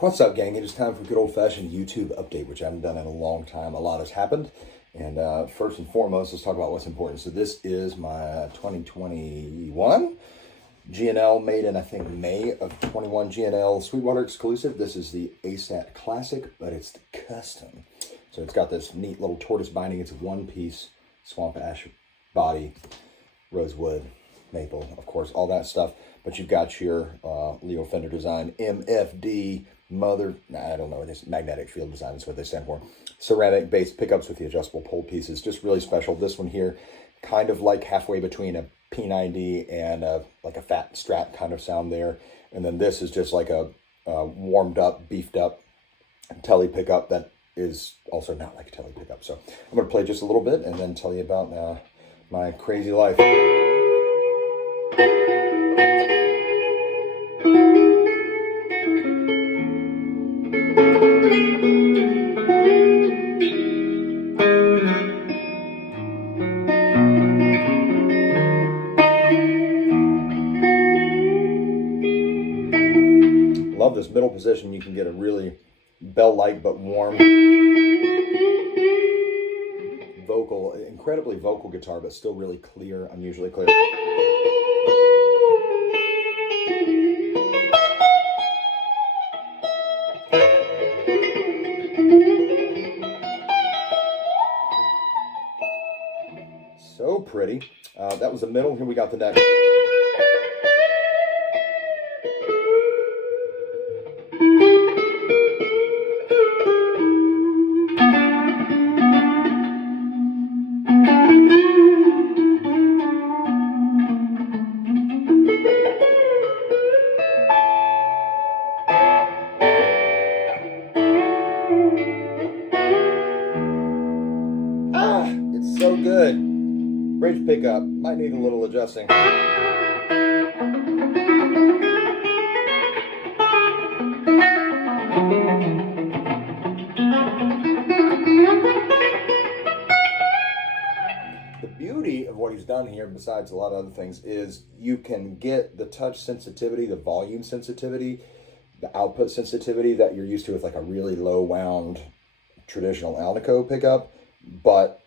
What's up, gang? It is time for a good old-fashioned YouTube update, which I haven't done in a long time. A lot has happened. And first and foremost, let's talk about what's important. So this is my 2021 G&L, made in, I think, May of 21 G&L Sweetwater exclusive. This is the ASAT Classic, but it's the custom. So it's got this neat little tortoise binding. It's a one-piece swamp ash body, rosewood, maple, of course, all that stuff. But you've got your Leo Fender design, MFD, I don't know, it's magnetic field design is what they stand for. Ceramic based pickups with the adjustable pole pieces, just really special. This one here, kind of like halfway between a P90 and like a fat Strat kind of sound there. And then this is just like a warmed up, beefed up telly pickup that is also not like a telly pickup. So I'm going to play just a little bit and then tell you about my crazy life. Love this middle position. You can get a really bell-like but warm vocal, incredibly vocal guitar, but still really clear, unusually clear. So pretty. That was the middle. Here we got the neck. It's so good. Bridge pickup might need a little adjusting. The beauty of what he's done here, besides a lot of other things, is you can get the touch sensitivity, the volume sensitivity, the output sensitivity that you're used to with like a really low wound traditional Alnico pickup, but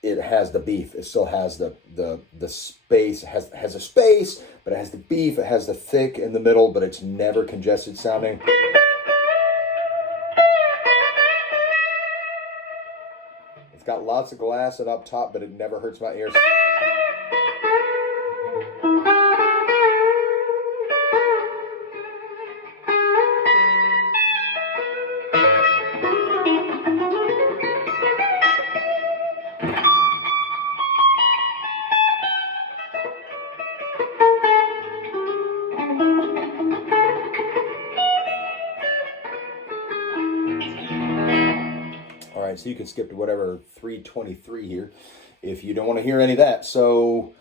it has the beef. It still has the space. It has a space, but it has the beef. It has the thick in the middle, but it's never congested sounding. It's got lots of glass and up top, but it never hurts my ears. All right, so you can skip to whatever 323 here if you don't want to hear any of that. So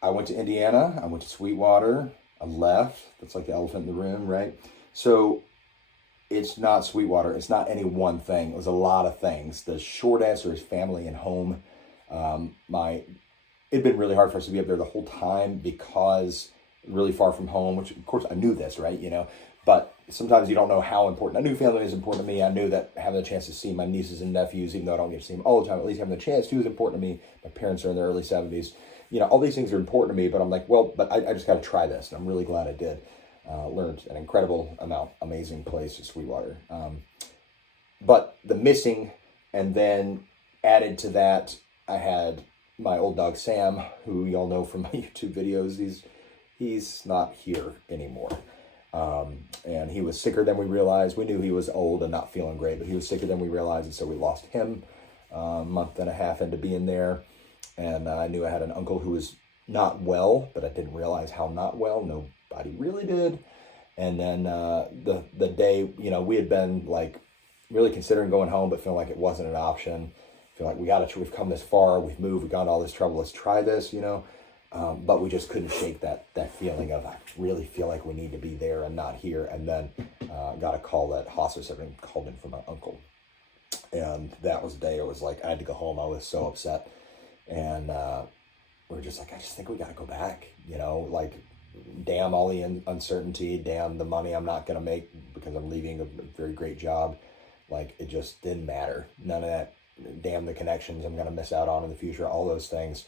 I went to Indiana, I went to Sweetwater, I left. That's like the elephant in the room, right? So it's not Sweetwater. It's not any one thing. It was a lot of things. The short answer is family and home. It'd been really hard for us to be up there the whole time because really far from home, which of course I knew this, right? You know, but sometimes you don't know how important. I knew family was important to me. I knew that having a chance to see my nieces and nephews, even though I don't get to see them all the time, at least having the chance to is important to me. My parents are in their early 70s. You know, all these things are important to me, but I'm like, well, but I just got to try this. And I'm really glad I did. Learned an incredible amount. Amazing place at Sweetwater. But the missing, and then added to that, I had my old dog Sam, who y'all know from my YouTube videos. He's not here anymore. And he was sicker than we realized. We knew he was old and not feeling great, but he was sicker than we realized, and so we lost him a month and a half into being there. And I knew I had an uncle who was not well, but I didn't realize how not well. Nobody really did. And then the day, you know, we had been like really considering going home, but feeling like it wasn't an option. Feel like we've come this far, we've moved, we've gone to all this trouble, let's try this, you know. But we just couldn't shake that feeling of, I really feel like we need to be there and not here. And then got a call that hospice had been called in from my uncle. And that was the day it was like, I had to go home. I was so upset. And we were just like, I just think we got to go back, you know, like damn all the uncertainty, damn the money I'm not going to make because I'm leaving a very great job. Like, it just didn't matter. None of that. Damn the connections I'm going to miss out on in the future. All those things.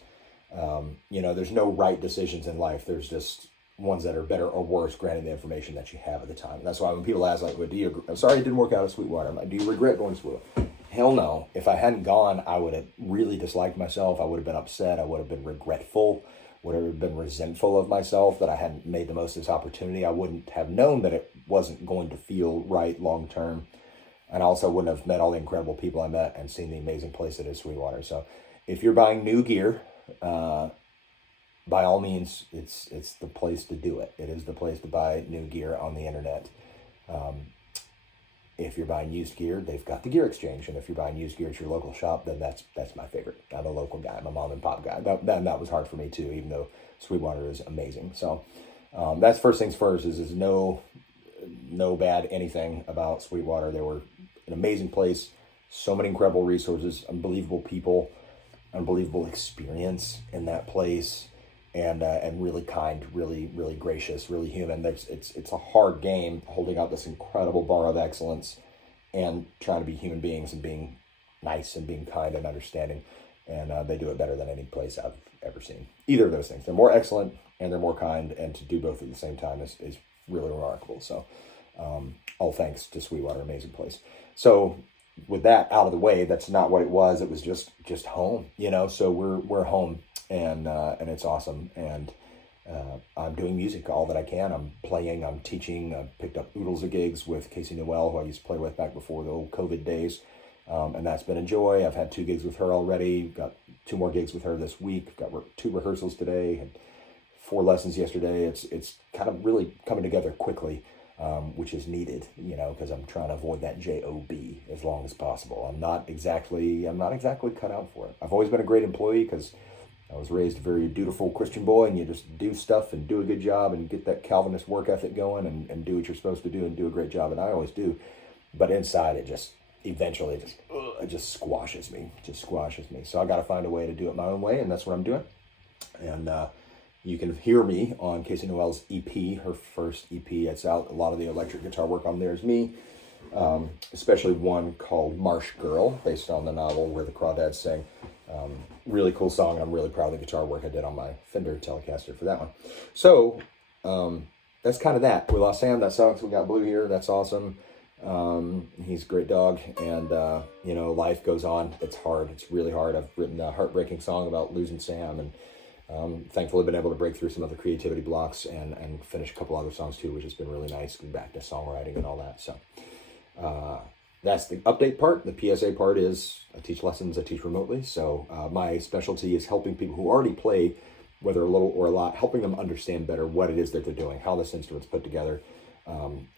There's no right decisions in life. There's just ones that are better or worse, granted the information that you have at the time. That's why when people ask, like, I'm sorry it didn't work out at Sweetwater. I'm like, do you regret going to Sweetwater? Hell no. If I hadn't gone, I would have really disliked myself. I would have been upset. I would have been regretful. Would have been resentful of myself that I hadn't made the most of this opportunity. I wouldn't have known that it wasn't going to feel right long term. And I also wouldn't have met all the incredible people I met and seen the amazing place that is Sweetwater. So if you're buying new gear, by all means, it's the place to do it. It is the place to buy new gear on the internet. If you're buying used gear, they've got the gear exchange. And if you're buying used gear at your local shop, then that's my favorite. I'm a local guy. I'm a mom and pop guy. That was hard for me too, even though Sweetwater is amazing. So that's first things first. Is no bad anything about Sweetwater. They were an amazing place. So many incredible resources, unbelievable people, unbelievable experience in that place. And really kind, really, really gracious, really human. It's a hard game holding out this incredible bar of excellence and trying to be human beings and being nice and being kind and understanding. And they do it better than any place I've ever seen. Either of those things. They're more excellent and they're more kind, and to do both at the same time is really remarkable. So all thanks to Sweetwater, amazing place. So with that out of the way, that's not what it was. It was just home, so we're home. And it's awesome. And I'm doing music all that I can. I'm playing, I'm teaching. I picked up oodles of gigs with Casey Noel, who I used to play with back before the old COVID days. And that's been a joy. I've had 2 gigs with her already. Got 2 more gigs with her this week. Got 2 rehearsals today. Had 4 lessons yesterday. It's kind of really coming together quickly, which is needed, because I'm trying to avoid that job as long as possible. I'm not exactly cut out for it. I've always been a great employee because I was raised a very dutiful Christian boy, and you just do stuff and do a good job and get that Calvinist work ethic going and do what you're supposed to do and do a great job. And I always do. But inside, it just eventually squashes me. So I got to find a way to do it my own way, and that's what I'm doing. And you can hear me on Casey Noel's EP, her first EP. It's out. A lot of the electric guitar work on there is me, especially one called Marsh Girl, based on the novel Where the Crawdads Sing. Really cool song, and I'm really proud of the guitar work I did on my Fender Telecaster for that one. So that's kind of that. We lost Sam, that sucks. We got Blue here, that's awesome. He's a great dog, and life goes on. It's hard. It's really hard. I've written a heartbreaking song about losing Sam, and thankfully been able to break through some other creativity blocks and finish a couple other songs too, which has been really nice. Getting back to songwriting and all that. So that's the update part. The PSA part is I teach lessons, I teach remotely. So my specialty is helping people who already play, whether a little or a lot, helping them understand better what it is that they're doing, how this instrument's put together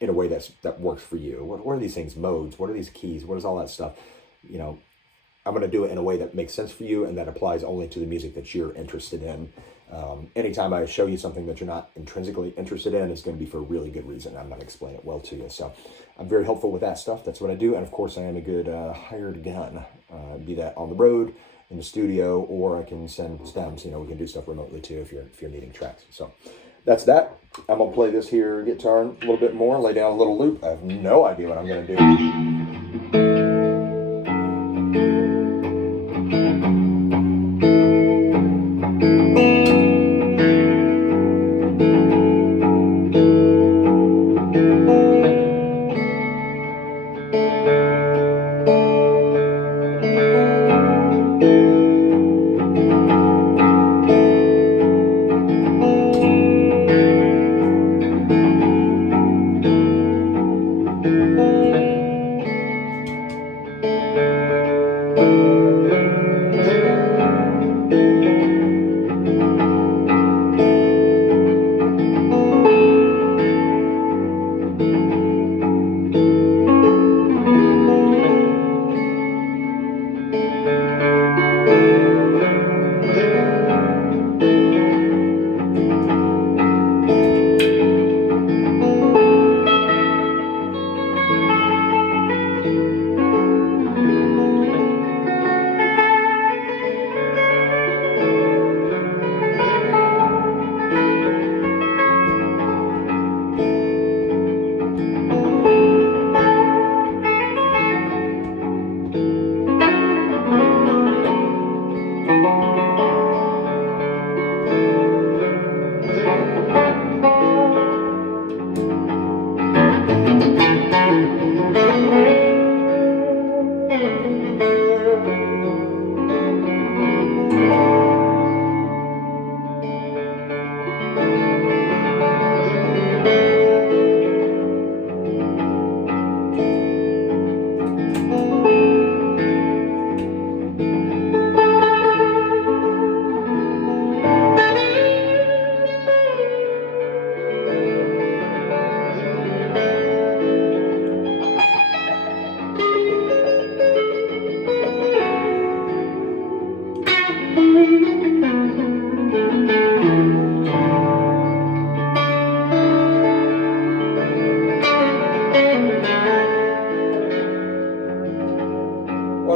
in a way that works for you. What are these things, modes? What are these keys? What is all that stuff? I'm going to do it in a way that makes sense for you and that applies only to the music that you're interested in. Anytime I show you something that you're not intrinsically interested in, it's going to be for a really good reason. I'm going to explain it well to you. So I'm very helpful with that stuff. That's what I do. And of course, I am a good hired gun, be that on the road, in the studio, or I can send stems. We can do stuff remotely too if you're needing tracks. So that's that. I'm going to play this here guitar a little bit more, lay down a little loop. I have no idea what I'm going to do.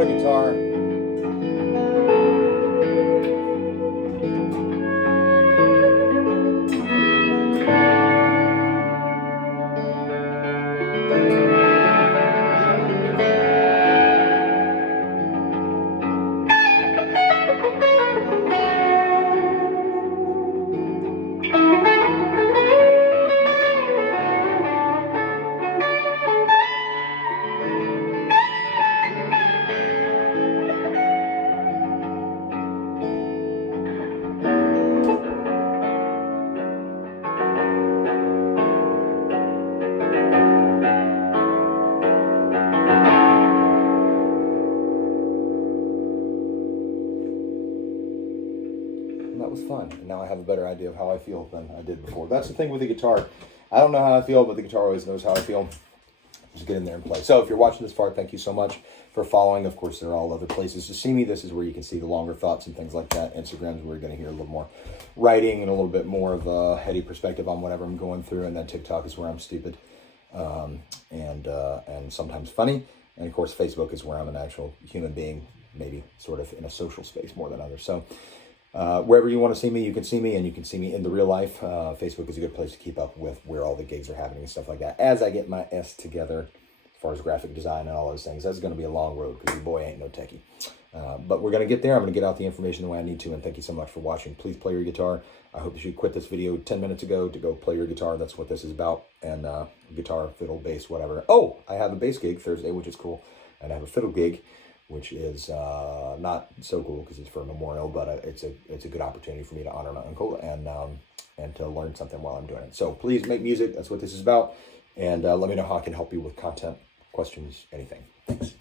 what a guitar. That was fun. And now I have a better idea of how I feel than I did before. That's the thing with the guitar. I don't know how I feel, but the guitar always knows how I feel. Just get in there and play. So if you're watching this far, thank you so much for following. Of course, there are all other places to see me. This is where you can see the longer thoughts and things like that. Instagram is where you're going to hear a little more writing and a little bit more of a heady perspective on whatever I'm going through. And then TikTok is where I'm stupid and sometimes funny. And of course, Facebook is where I'm an actual human being, maybe sort of in a social space more than others. So wherever you want to see me, you can see me, and you can see me in the real life. Facebook is a good place to keep up with where all the gigs are happening and stuff like that. As I get my S together, as far as graphic design and all those things, that's going to be a long road because your boy ain't no techie. But we're going to get there. I'm going to get out the information the way I need to, and thank you so much for watching. Please play your guitar. I hope you should quit this video 10 minutes ago to go play your guitar. That's what this is about. And guitar, fiddle, bass, whatever. Oh, I have a bass gig Thursday, which is cool. And I have a fiddle gig, which is not so cool because it's for a memorial, but it's a good opportunity for me to honor my uncle and to learn something while I'm doing it. So please make music. That's what this is about. And let me know how I can help you with content, questions, anything. Thanks.